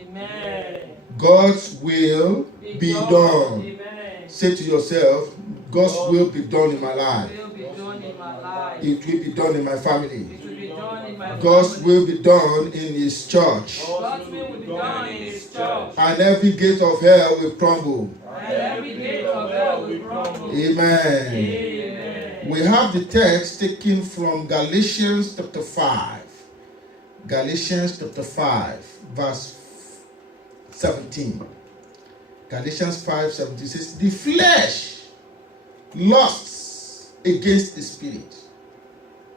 Amen. God's will be done. Amen. Say to yourself, God's will be done in my life. Will be done in my life. It will be done in my family. It will be done in my God's family. will be done in His church. God's will be done in His church. And every gate of hell will crumble. And every gate of hell will crumble. Amen. Amen. We have the text taken from Galatians chapter 5. Galatians chapter 5, verse 17. Galatians 5:17 says, the flesh lusts against the spirit,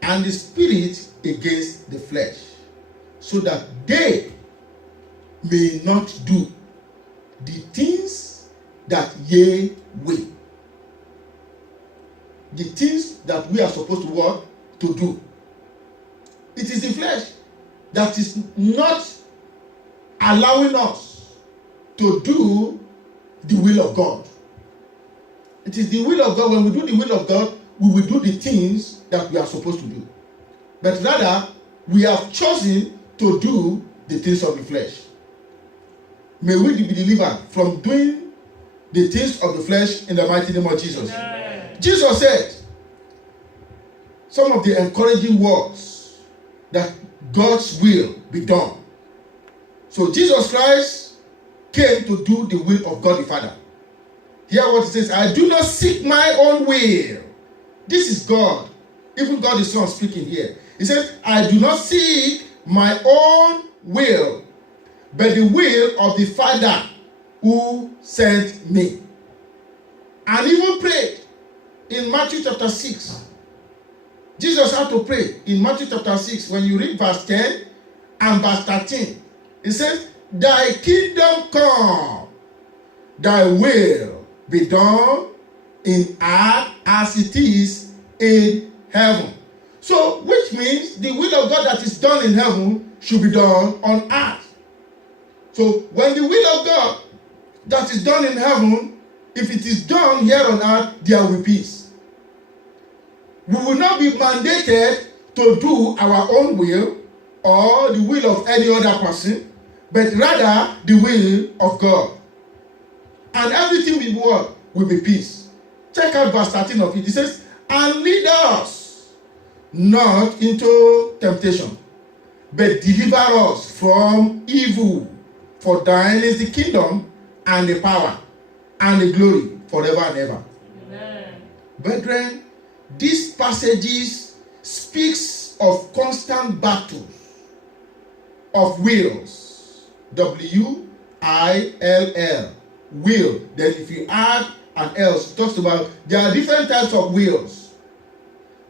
and the spirit against the flesh, so that they may not do the things that ye will. The things that we are supposed to what? To do. It is the flesh that is not allowing us to do the will of God. It is the will of God. When we do the will of God, we will do the things that we are supposed to do. But rather, we have chosen to do the things of the flesh. May we be delivered from doing the things of the flesh in the mighty name of Jesus. Amen. Jesus said some of the encouraging words that God's will be done. So Jesus Christ came to do the will of God the Father. Hear what he says, I do not seek my own will. This is God. Even God the Son speaking here. He says, I do not seek my own will, but the will of the Father who sent me. And even prayed in Matthew chapter 6. Jesus had to pray in Matthew chapter 6. When you read verse 10 and verse 13, it says, thy kingdom come, thy will be done in earth as it is in heaven. So, which means the will of God that is done in heaven should be done on earth. So, when the will of God that is done in heaven, if it is done here on earth, there will be peace. We will not be mandated to do our own will or the will of any other person, but rather the will of God. And everything we want will be peace. Check out verse 13 of it. It says, and lead us not into temptation, but deliver us from evil. For thine is the kingdom and the power and the glory forever and ever. Amen. Brethren, these passages speaks of constant battles of wills. W-I-L-L. Will. Then if you add an else, it talks about there are different types of wills.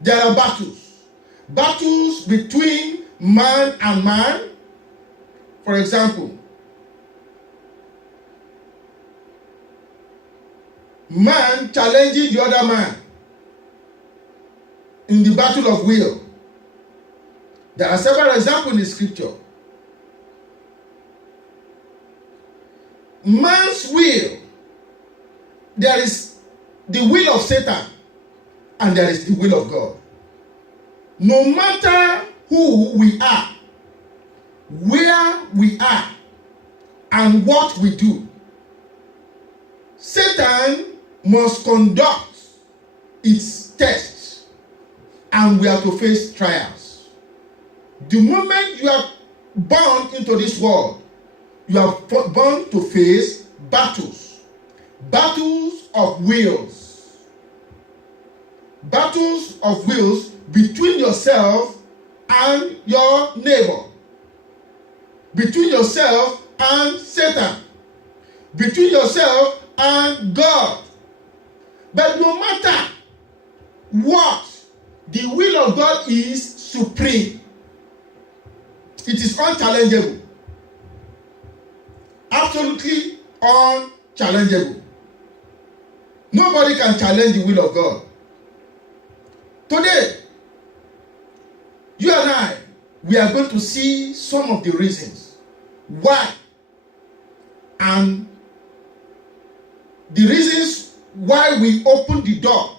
There are battles. Battles between man and man. For example, man challenging the other man in the battle of will. There are several examples in the scripture. Man's will, there is the will of Satan and there is the will of God. No matter who we are, where we are, and what we do, Satan must conduct its tests and we have to face trials. The moment you are born into this world, you are born to face battles. Battles of wills. Battles of wills between yourself and your neighbor. Between yourself and Satan. Between yourself and God. But no matter what, the will of God is supreme. It is unchallengeable. Absolutely unchallengeable. Nobody can challenge the will of God. Today, you and I, we are going to see some of the reasons why and the reasons why we open the door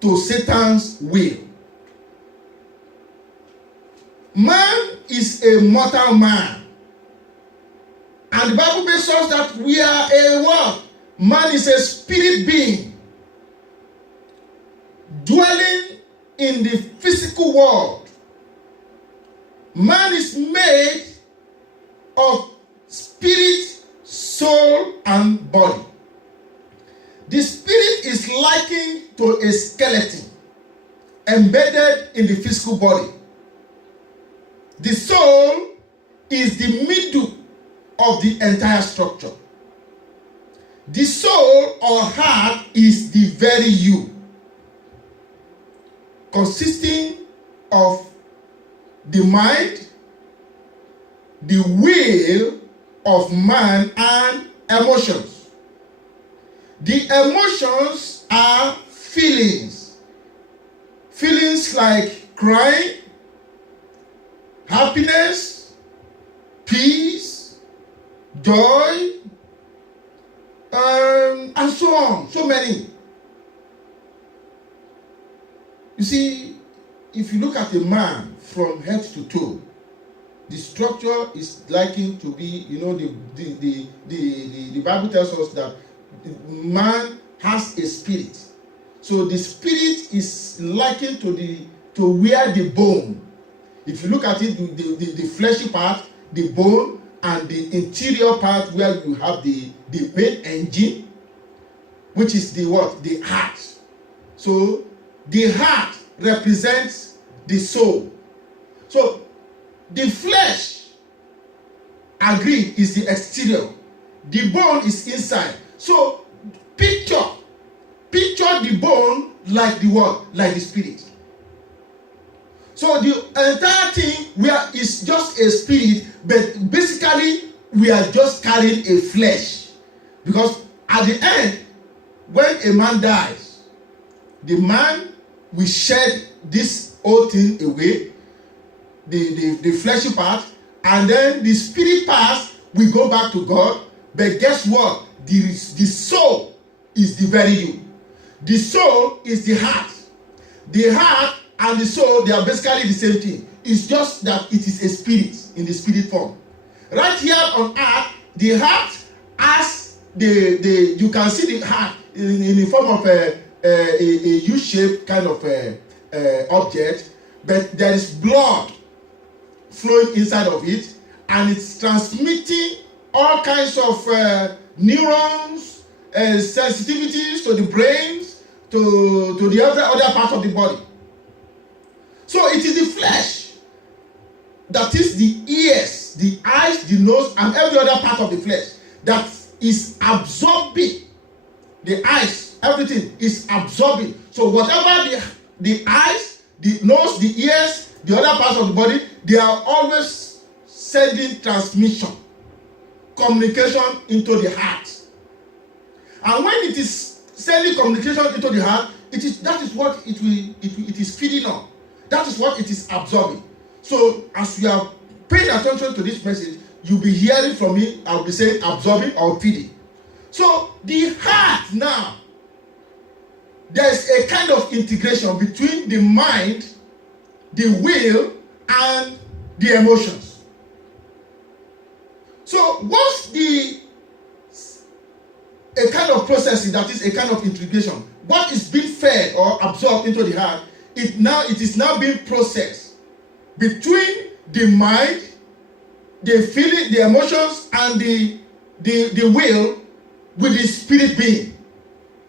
to Satan's will. Man is a mortal man. And And the Bible makes us that we are a what? Man is a spirit being dwelling in the physical world. Man is made of spirit, soul, and body. The spirit is likened to a skeleton embedded in the physical body. The soul is the middle of the entire structure. The soul or heart is the very you, consisting of the mind, the will of man, and emotions. The emotions are feelings. Feelings like crying, happiness, peace, joy, and so on. So many. You see, if you look at a man from head to toe, the structure is likened to be, the Bible tells us that man has a spirit. So the spirit is likened to where the bone. If you look at it, the fleshy part, the bone, and the interior part where you have the main engine, which is the what? The heart. So the heart represents the soul. So the flesh, agreed, is the exterior. The bone is inside. So picture the bone like the what? Like the spirit. So the entire thing is just a spirit, but basically we are just carrying a flesh. Because at the end, when a man dies, the man will shed this whole thing away, the fleshy part, and then the spirit part will go back to God. But guess what? The soul is the very you. The soul is the heart. The heart and the soul, they are basically the same thing. It's just that it is a spirit in the spirit form. Right here on earth, the heart has you can see the heart in the form of a U-shaped kind of object, but there is blood flowing inside of it, and it's transmitting all kinds of neurons, sensitivities to the brains, to the other parts of the body. So it is the flesh that is the ears, the eyes, the nose, and every other part of the flesh that is absorbing. The eyes, everything is absorbing. So whatever the eyes, the nose, the ears, the other parts of the body, they are always sending transmission, communication into the heart. And when it is sending communication into the heart, that is what it is feeding on. That is what it is absorbing. So as you are paying attention to this message, you'll be hearing from me, I'll be saying absorbing or feeding. So the heart now, there's a kind of integration between the mind, the will, and the emotions. So once a kind of processing, that is a kind of integration, what is being fed or absorbed into the heart, it is now being processed between the mind, the feeling, the emotions, and the will with the spirit being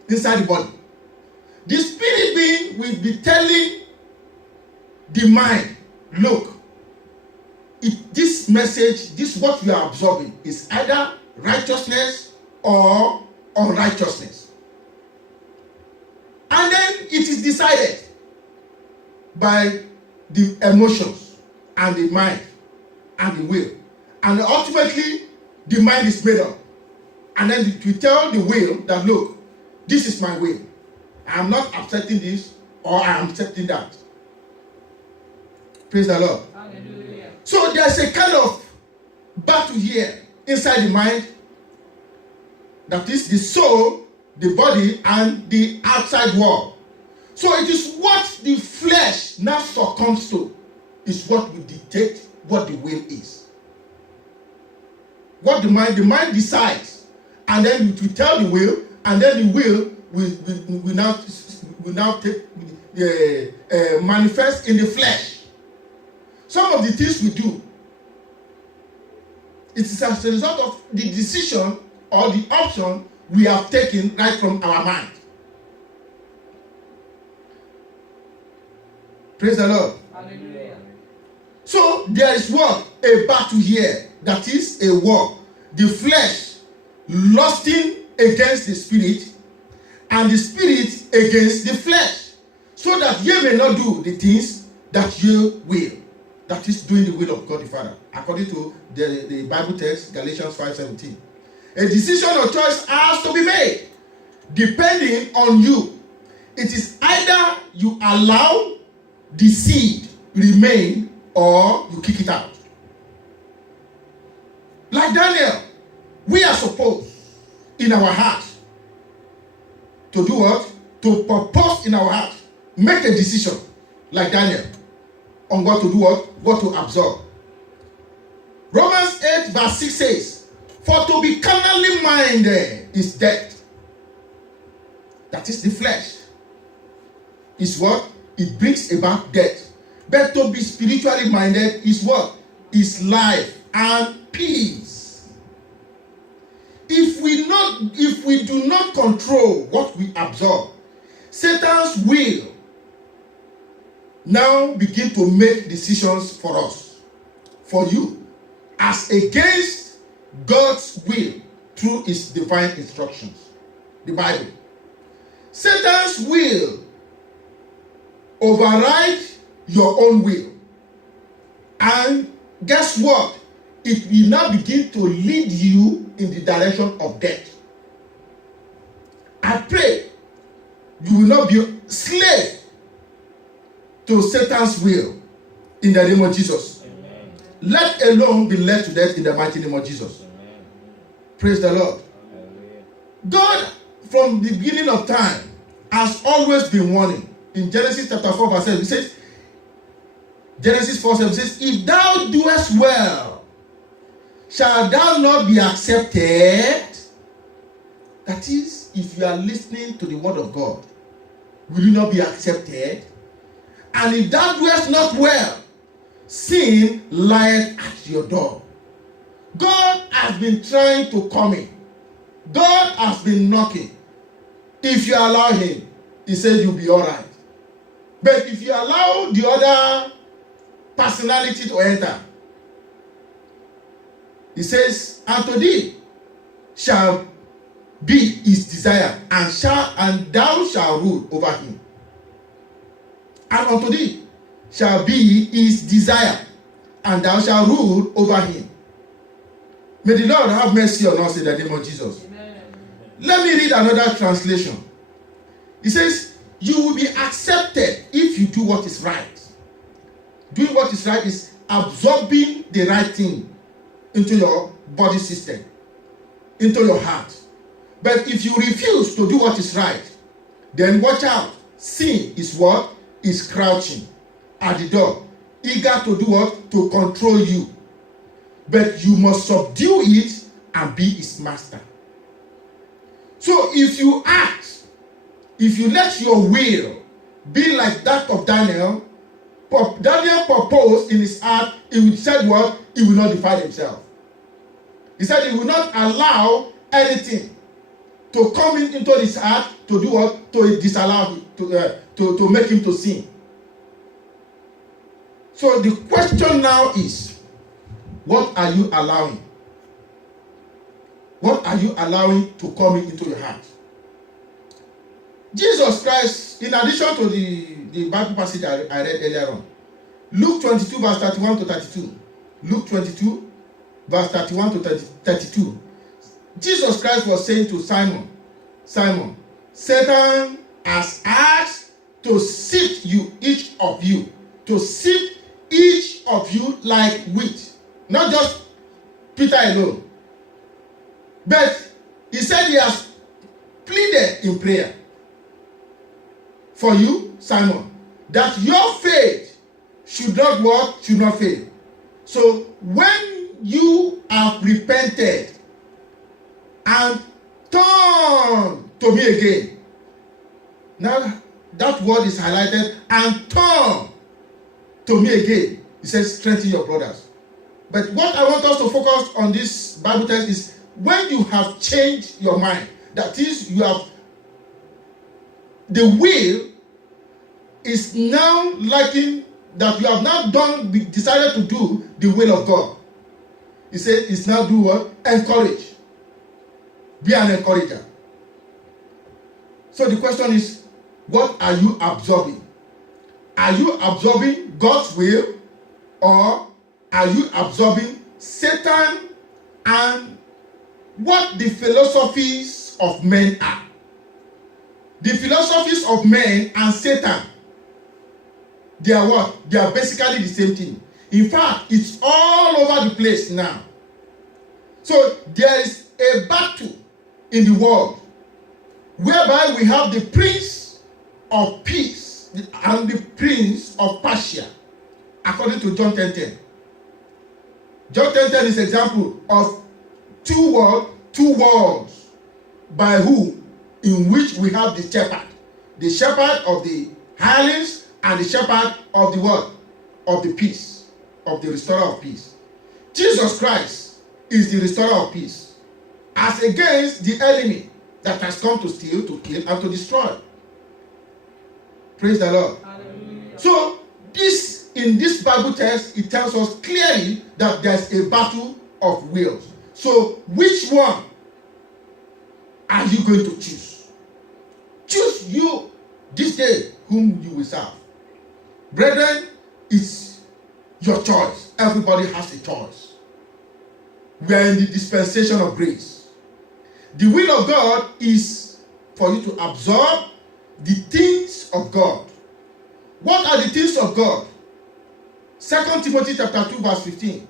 inside the body. The spirit being will be telling the mind, look, this message, this what you are absorbing is either righteousness or unrighteousness. And then it is decided by the emotions and the mind and the will. And ultimately, the mind is made up. And then we tell the will that, look, this is my will. I am not accepting this, or I am accepting that. Praise the Lord. Hallelujah. So there's a kind of battle here inside the mind, that is the soul, the body, and the outside world. So it is what the flesh now succumbs to is what will dictate what the will is. what the mind decides, and then it will tell the will, and then the will will now take manifest in the flesh. Some of the things we do, it is as a result of the decision or the option we have taken right from our mind. Praise the Lord. Hallelujah. So there is what? A battle here. That is a war. The flesh lusting against the spirit, and the spirit against the flesh, so that ye may not do the things that you will. That is doing the will of God the Father, according to the Bible text, Galatians 5:17. A decision or choice has to be made, depending on you. It is either you allow the seed remain or you kick it out. Like Daniel, we are supposed in our heart to do what? To purpose in our heart, make a decision like Daniel on what to do, what to absorb. Romans 8 verse 6 says, for to be carnally minded is death. That is the flesh. Is what? It brings about death. But to be spiritually minded is what? Is life and peace. If we do not control what we absorb, Satan's will now begin to make decisions for us, for you, as against God's will through his divine instructions, the Bible. Satan's will override your own will, and guess what? It will now begin to lead you in the direction of death. I pray you will not be a slave to Satan's will in the name of Jesus. Amen. Let alone be led to death in the mighty name of Jesus. Amen. Praise the Lord. Hallelujah. God, from the beginning of time, has always been warning. In Genesis chapter 4 verse 7, it says, Genesis 4:7 says, if thou doest well, shall thou not be accepted? That is, if you are listening to the word of God, will you not be accepted? And if thou doest not well, sin lieth at your door. God has been trying to come in. God has been knocking. If you allow him, he said you'll be all right. But if you allow the other personality to enter, he says, and to thee shall be his desire, and thou shalt rule over him. And unto thee shall be his desire, and thou shalt rule over him. May the Lord have mercy on us in the name of Jesus. Amen. Let me read another translation. It says, you will be accepted if you do what is right. Doing what is right is absorbing the right thing into your body system, into your heart. But if you refuse to do what is right, then watch out. Sin is what? Is crouching at the door, eager to do what? To control you. But you must subdue it and be its master. So if you act, if you let your will be like that of Daniel, Daniel proposed in his heart, he said what? He will not defile himself. He said he will not allow anything to come into his heart to do what? To disallow him, to make him to sin. So the question now is, what are you allowing? What are you allowing to come into your heart? Jesus Christ, in addition to the Bible passage I read earlier on, Luke 22 verse 31 to 32. Luke 22 verse 31 to 32. Jesus Christ was saying to Simon, Simon, Satan has asked to sift you, each of you, like wheat. Not just Peter alone. But he said he has pleaded in prayer for you, Simon, that your faith should not what? Should not fail. So when you have repented and turned to me again. Now that word is highlighted, and turn to me again. He says, strengthen your brothers. But what I want us to focus on this Bible text is when you have changed your mind. That is, you have the will is now liking that you have now decided to do the will of God. He said, it's now do what? Encourage. Be an encourager. So the question is, what are you absorbing? Are you absorbing God's will, or are you absorbing Satan and what the philosophies of men are? The philosophies of men and Satan, they are what? They are basically the same thing. In fact, it's all over the place now. So there is a battle in the world whereby we have the prince of peace and the prince of Persia, according to John 10:10. John 10:10 is an example of two worlds by who, in which we have the shepherd of the hirelings and the shepherd of the what? Of the peace, of the restorer of peace. Jesus Christ is the restorer of peace, as against the enemy that has come to steal, to kill, and to destroy. Praise the Lord. Hallelujah. So in this Bible text, it tells us clearly that there's a battle of wills. So which one are you going to choose? Choose you this day whom you will serve. Brethren, it's your choice. Everybody has a choice. We are in the dispensation of grace. The will of God is for you to absorb the things of God. What are the things of God? 2 Timothy chapter 2 verse 15.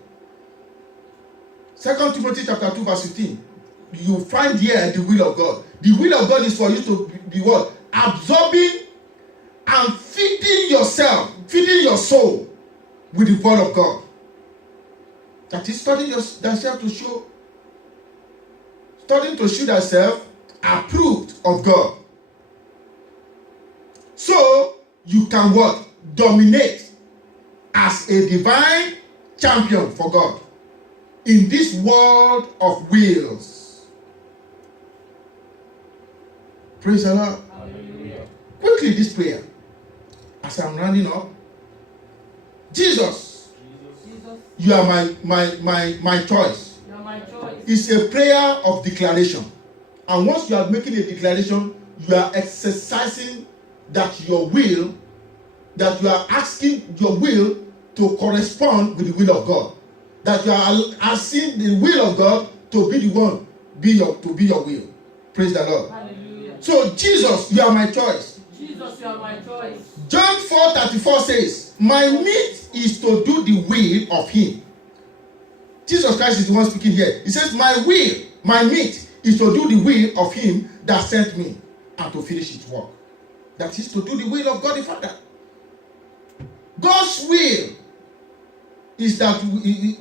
2 Timothy chapter 2 verse 15. You find here the will of God. The will of God is for you to be what? Absorbing and feeding yourself, feeding your soul with the word of God. That is studying thyself to show. Studying to show thyself approved of God. So you can what? Dominate as a divine champion for God in this world of wills. Praise the Lord. Hallelujah. Quickly, this prayer, as I'm rounding up. Jesus, you are my choice. You are my choice. It's a prayer of declaration. And once you are making a declaration, you are exercising that your will, that you are asking your will to correspond with the will of God. That you are asking the will of God to be the one, to be your will. Praise the Lord. Hallelujah. So Jesus, you are my choice. Jesus, you are my choice. John 4:34 says, my meat is to do the will of him. Jesus Christ is the one speaking here. He says, my meat is to do the will of him that sent me and to finish his work. That is to do the will of God the Father. God's will is that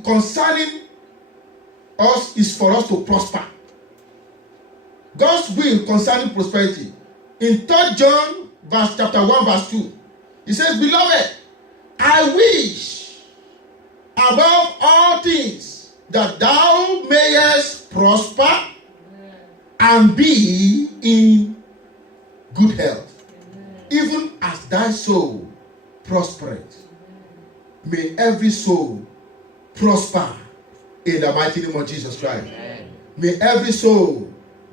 concerning us is for us to prosper. God's will concerning prosperity. In 3 John chapter 1 verse 2, he says, beloved, I wish above all things that thou mayest prosper and be in good health, even as thy soul prospereth. May every soul prosper in the mighty name of Jesus Christ. Amen. May every soul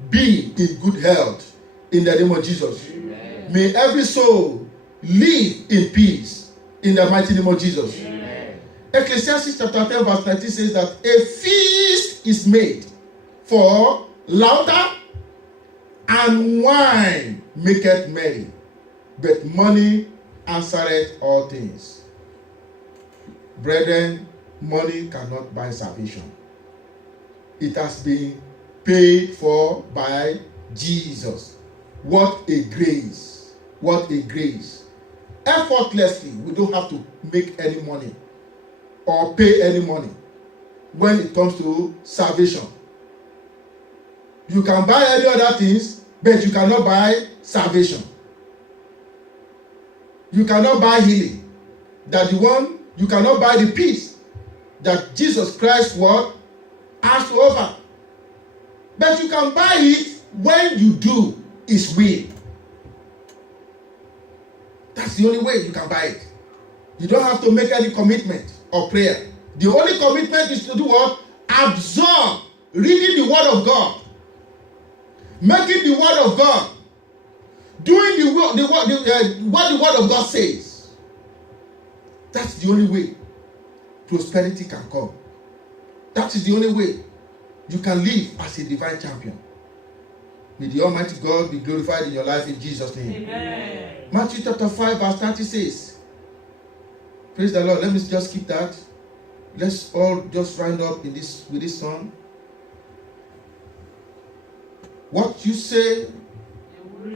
be in good health in the name of Jesus. Amen. May every soul live in peace in the mighty name of Jesus. Amen. Ecclesiastes chapter 10 verse 19 says that a feast is made for laughter, and wine maketh merry, but money answereth all things. Brethren, money cannot buy salvation. It has been paid for by Jesus. What a grace. What a grace. Effortlessly, we don't have to make any money or pay any money. when it comes to salvation. You can buy any other things, but you cannot buy salvation. You cannot buy healing. You cannot buy the peace that Jesus Christ has to offer. But you can buy it when you do His will. That's the only way you can buy it. You don't have to make any commitment or prayer. The only commitment is to do what? Absorb reading the Word of God, making the Word of God, doing what the Word of God says. That's the only way prosperity can come. That is the only way you can live as a divine champion. May the Almighty God be glorified in your life in Jesus' name. Amen. Matthew chapter 5 verse 30 says, praise the Lord. Let me just keep that. Let's all just round up with this song. What you say